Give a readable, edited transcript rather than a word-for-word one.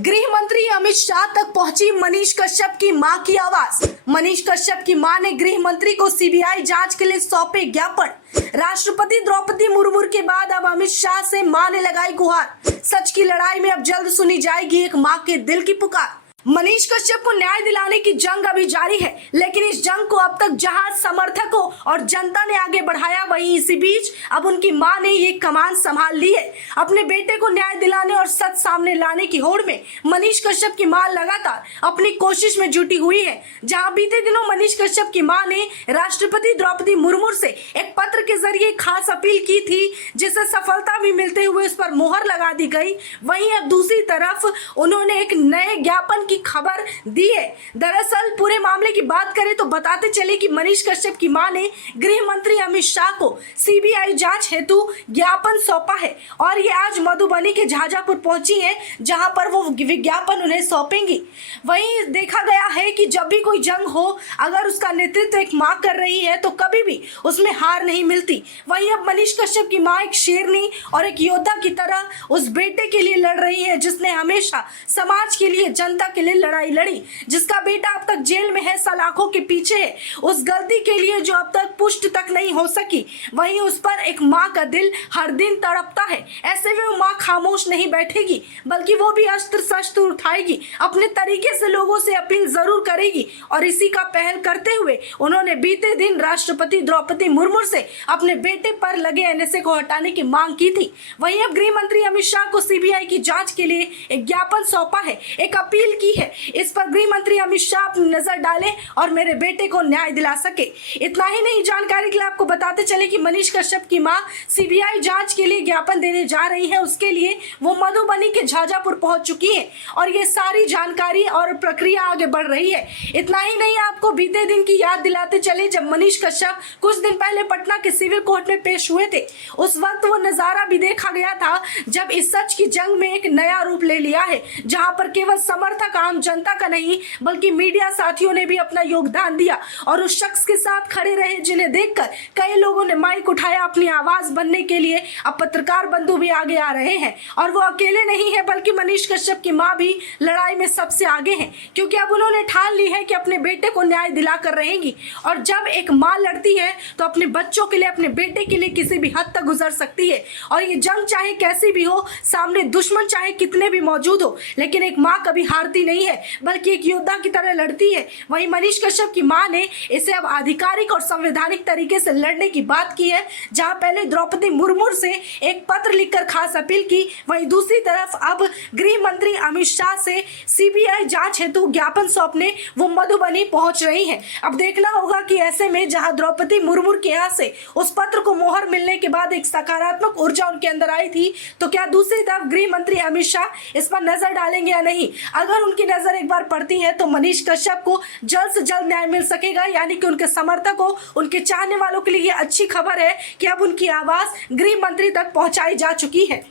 गृह मंत्री अमित शाह तक पहुंची मनीष कश्यप की मां की आवाज। मनीष कश्यप की मां ने गृह मंत्री को सीबीआई जांच के लिए सौंपे ज्ञापन। राष्ट्रपति द्रौपदी मुर्मू के बाद अब अमित शाह से मां ने लगाई गुहार। सच की लड़ाई में अब जल्द सुनी जाएगी एक मां के दिल की पुकार। मनीष कश्यप को न्याय दिलाने की जंग अभी जारी है, लेकिन इस जंग को अब तक जहां समर्थकों और जनता ने आगे बढ़ाया, वहीं इसी बीच अब उनकी मां ने ये कमान संभाल ली है। अपने बेटे को न्याय दिलाने और सच सामने लाने की होड़ में मनीष कश्यप की मां लगातार अपनी कोशिश में जुटी हुई है। जहां बीते दिनों मनीष कश्यप की मां ने राष्ट्रपति द्रौपदी मुर्मू से एक पत्र के जरिए खास अपील की थी, जिसे सफलता भी मिलते हुए उस पर मोहर लगा दी गई। वहीं अब दूसरी तरफ उन्होंने एक नए ज्ञापन की खबर दी है। दरअसल पूरे मामले की बात करें तो बताते चले कि मनीष कश्यप की मां ने गृह मंत्री अमित शाह को सीबीआई जांच हेतु ज्ञापन सौंपा है और ये आज मधुबनी के झाझापुर पहुंची है, जहां पर वो विज्ञापन उन्हें सौंपेंगी। वहीं देखा गया है कि जब भी कोई जंग हो, अगर उसका नेतृत्व एक मां कर रही है तो कभी भी उसमें हार नहीं मिलती। वहीं अब मनीष कश्यप की मां एक शेरनी और एक योद्धा की तरह उस बेटे के लिए लड़ रही है, जिसने हमेशा समाज के लिए, जनता के लिए लड़ाई लड़ी, जिसका बेटा अब तक जेल में है, सलाखों के पीछे है, उस गलती के लिए जो अब तक पुष्ट तक नहीं हो सकी। वहीं उस पर एक मां का दिल हर दिन तड़पता है। ऐसे में वो मां खामोश नहीं बैठेगी, बल्कि वो भी अस्त्र शस्त्र उठाएगी, अपने तरीके से लोगों से अपील जरूर करेगी। और इसी का पहल करते हुए उन्होंने बीते दिन राष्ट्रपति द्रौपदी मुर्मू से अपने बेटे पर लगे एनएसए को हटाने की मांग की थी। वहीं अब गृह मंत्री अमित शाह को सीबीआई की जांच के लिए एक ज्ञापन सौंपा है, एक अपील की है। इस पर गृह मंत्री अमित शाह अपनी नजर डालें और मेरे बेटे को न्याय दिला सके। इतना ही नहीं, जानकारी के लिए आपको बताते चले कि मनीष कश्यप की मां सीबीआई जांच के लिए ज्ञापन देने जा रही है। उसके लिए वो मधुबनी के झाझापुर पहुंच चुकी है और ये सारी जानकारी और प्रक्रिया आगे बढ़ रही है। इतना ही नहीं, आपको बीते दिन की याद दिलाते चले जब मनीष कश्यप कुछ दिन पहले पटना के सिविल कोर्ट में पेश हुए थे। उस वक्त वो नजारा भी देखा गया था जब इस सच की जंग में एक नया रूप ले लिया है, जहां पर केवल समर्थक आम जनता का नहीं बल्कि मीडिया साथियों ने भी अपना योगदान दिया और उस शख्स के साथ खड़े रहे जिन्हें देखकर कई लोगों ने माइक उठाया अपनी आवाज बनने के लिए। अब पत्रकार बंधु भी आगे आ रहे हैं और वो अकेले नहीं है, बल्कि मनीष कश्यप की मां भी लड़ाई में सबसे आगे है, क्योंकि अब उन्होंने ठान ली है कि अपने बेटे को न्याय दिलाकर रहेंगी। और जब एक मां लड़ती है तो अपने बच्चों के लिए, अपने बेटे के लिए किसी भी हद तक गुजर सकती है। और ये जंग चाहे कैसी भी हो, सामने दुश्मन चाहे कितने भी मौजूद हो, लेकिन एक मां कभी हारती नहीं है, बल्कि एक योद्धा की तरह लड़ती है। वहीं मनीष कश्यप की मां ने इसे अब आधिकारिक और संवैधानिक तरीके से लड़ने की बात की है, जहां पहले द्रौपदी मुर्मू से एक पत्र लिखकर खास अपील की, वहीं दूसरी तरफ अब गृह मंत्री अमित शाह से सीबीआई जांच हेतु ज्ञापन सौंपने वो मधुबनी पहुंच रही हैं। अब देखना होगा कि ऐसे में जहां द्रौपदी मुर्मू के यहाँ से उस पत्र को मोहर मिलने के बाद एक सकारात्मक ऊर्जा उनके अंदर आई थी, तो क्या दूसरी तरफ गृह मंत्री अमित शाह इस पर नजर डालेंगे या नहीं? अगर उनकी नजर एक बार पड़ती है तो मनीष कश्यप को जल्द से जल्द न्याय मिल सकेगा, यानी कि उनके समर्थकों, उनके चाहने वालों के लिए ये अच्छी खबर है कि अब उनकी आवाज गृह मंत्री तक पहुंचाई जा चुकी है।